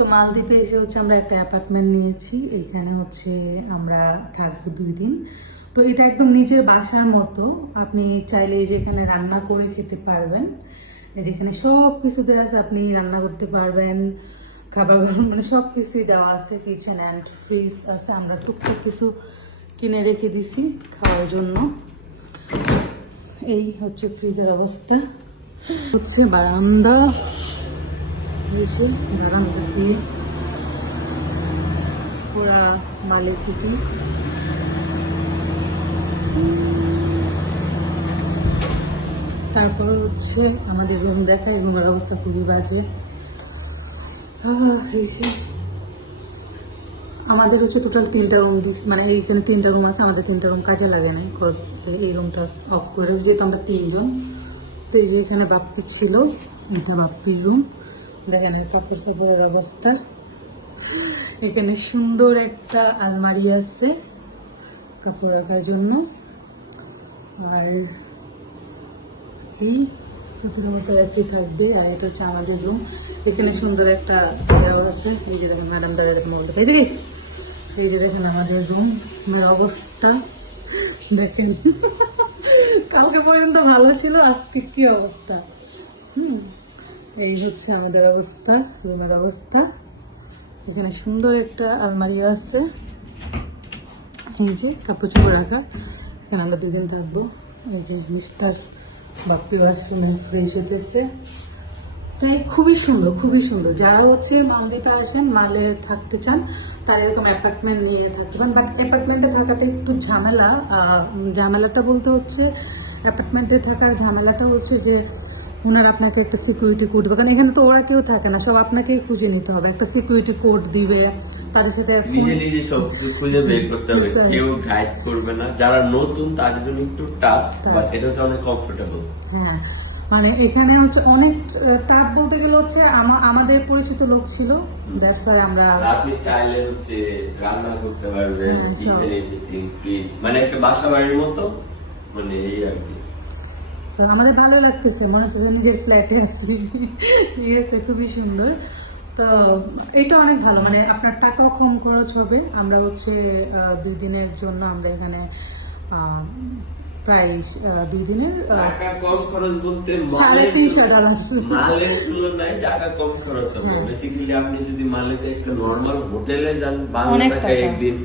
So মালদ্বীপে এসে হচ্ছে আমরা একটা অ্যাপার্টমেন্ট নিয়েছি। এখানে হচ্ছে আমরা থাকব দুই দিন। তো এটা একদম নিজের বাসার মতো। আপনি চাইলে এই যে এখানে রান্না করে খেতে পারবেন। যেখানে সব কিছু দেওয়া আছে, আপনি রান্না করতে পারবেন। খাবার গরম মানে সব কিছুই দেওয়া আছে। কিচেন অ্যান্ড ফ্রিজ আছে। আমরা টুকটাক কিছু কিনে রেখে দিছি খাওয়ার জন্য। এই হচ্ছে ফ্রিজের অবস্থা। হচ্ছে বারান্দা। এসে বারান্দা দিয়ে পুরা মালে সিটি তারপর হচ্ছে আমাদের রুম দেখা রুমের অবস্থা খুবই বাজে। আমাদের হচ্ছে টোটাল তিনটা রুম দিস মানে এইখানে তিনটা রুম আছে, আমাদের তিনটা রুম কাজে লাগে না বিকজ এই রুমটা অফ করে, যেহেতু আমরা তিনজন। তো এই যে এখানে বাপ্পি ছিল, এটা বাপ্পির রুম দেখেন এই কাপড় চাপড়ের অবস্থা। এখানে সুন্দর একটা আলমারি আছে কাপড় রাখার জন্য। আর এই ভিতরে মতো এসি থাকবে, আর এটা হচ্ছে আমাদের রুম এখানে সুন্দর একটা দেওয়া আছে। এই যে দেখেন ম্যাডাম দাদা এরকম বলতে দেখি এই যে দেখেন আমাদের রুম অবস্থা। দেখেন। কালকে পর্যন্ত ভালো ছিল, আজকে কি অবস্থা? হুম। এই হচ্ছে আমাদের অবস্থা, রুমের অবস্থা। এখানে সুন্দর একটা আলমারি আছে। এই যে কাপড় চোপড় রাখা। এখানে আমরা দুদিন থাকব। এই যে মিস্টার বাপ্পি ওয়াশরুমে ফ্রেশ হতেছে তাই খুবই সুন্দর খুবই সুন্দর। যারা হচ্ছে মালদ্বীপে আসেন, মালে থাকতে চান, তারা এরকম অ্যাপার্টমেন্ট নিয়ে থাকতে পারেন। বাট অ্যাপার্টমেন্টে থাকাটা একটু ঝামেলা। ঝামেলাটা বলতে হচ্ছে অ্যাপার্টমেন্টে থাকার ঝামেলাটা হচ্ছে যে ওনারা আপনাকে একটা সিকিউরিটি কোড দেবে। কারণ এখানে তো ওরা কেউ থাকে না সব আপনাকেই খুঁজে নিতে হবে। একটা সিকিউরিটি কোড দিবে তাদের সাথে নিজে নিজে সব খুঁজে বের করতে হবে। কেউ গাইড করবে না। যারা নতুন তাদের জন্য একটু টাফ. বাট এটা হচ্ছে অনেক কমফোর্টেবল হ্যাঁ। মানে এখানে হচ্ছে অনেক টাপ বলতে গেলে হচ্ছে আমাদের পরিচিত লোক ছিল। দ্যাটস আমরা আপনি চাইলে হচ্ছে রান্না করতে পারবেন কিচেন এভরিথিং ফ্রিজ মানে একটা বাসা বাড়ির মতো মানে এই আর কি। তো আমাদের ভালো লাগতেছে মনে হচ্ছে যে নিজের ফ্ল্যাটে আছি। ঠিক আছে খুবই সুন্দর। তো এটা অনেক ভালো মানে আপনার টাকাও কম খরচ হবে। আমরা হচ্ছে দুই দিনের জন্য আমরা এখানে প্রায় আহ, দুই দিনের টাকা কম খরচ বলতে সাড়ে তিনশো ডলার মালের তুলনায় টাকা কম খরচ হবে। হ্যাঁ। বেসিক্যালি আপনি যদি মালেতে একটা নর্মাল হোটেলে যান বাংলা টাকা। একদিন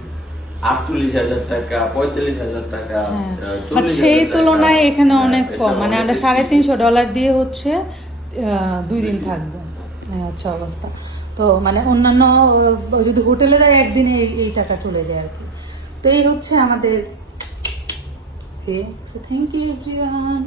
আটচল্লিশ হাজার টাকা পঁয়তাল্লিশ হাজার টাকা হ্যাঁ। আহ, বাট 40,000 সেই তুলনায় এখানে হ্যাঁ, অনেক কম। মানে আমরা সাড়ে তিনশো ডলার দিয়ে হচ্ছে দুই দিন থাকব। হচ্ছে অবস্থা। তো মানে অন্যান্য যদি হোটেলে দেয় একদিনে এই টাকা চলে যায় আর কি। তো এই হচ্ছে আমাদের থ্যাংক ইউ এভরিওয়ান